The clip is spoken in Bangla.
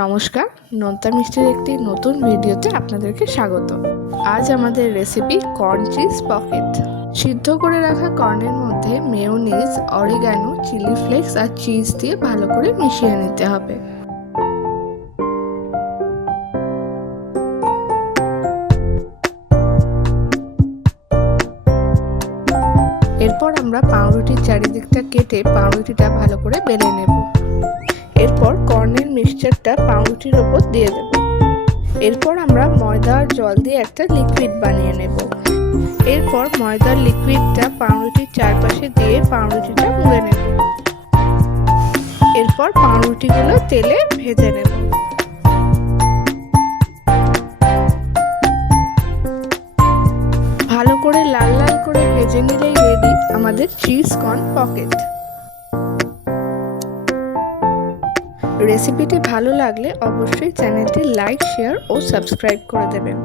নমস্কার, নোনতা মিষ্টির একটি নতুন ভিডিওতে আপনাদেরকে স্বাগত। আজ আমাদের রেসিপি কর্ন চিজ পকেট। সিদ্ধ করে রাখা কর্নের মধ্যে মেয়োনিজ, অরিগানো, চিলি ফ্লেক্স আর চিজ দিয়ে ভালো করে মিশিয়ে নিতে হবে। এরপর আমরা পাউরুটির চারিদিকটা কেটে পাউরুটিটা ভালো করে বেলে নেব। এরপর কর্নের মিক্সচারটা পাউরুটির ওপর দিয়ে দেব। এরপর আমরা ময়দা আর জল দিয়ে একটা লিকুইড বানিয়ে নেব। এরপর ময়দার লিকুইডটা পাউরুটির চারপাশে দিয়ে পাউরুটিটা মুড়ে নেব। এরপর পাউরুটিগুলো তেলে ভেজে নেব। ভালো করে লাল লাল করে ভেজে নিলেই রেডি আমাদের চিজ কর্ন পকেট। রেসিপিটি ভালো লাগলে অবশ্যই চ্যানেলটি লাইক, শেয়ার ও সাবস্ক্রাইব করে দেবেন।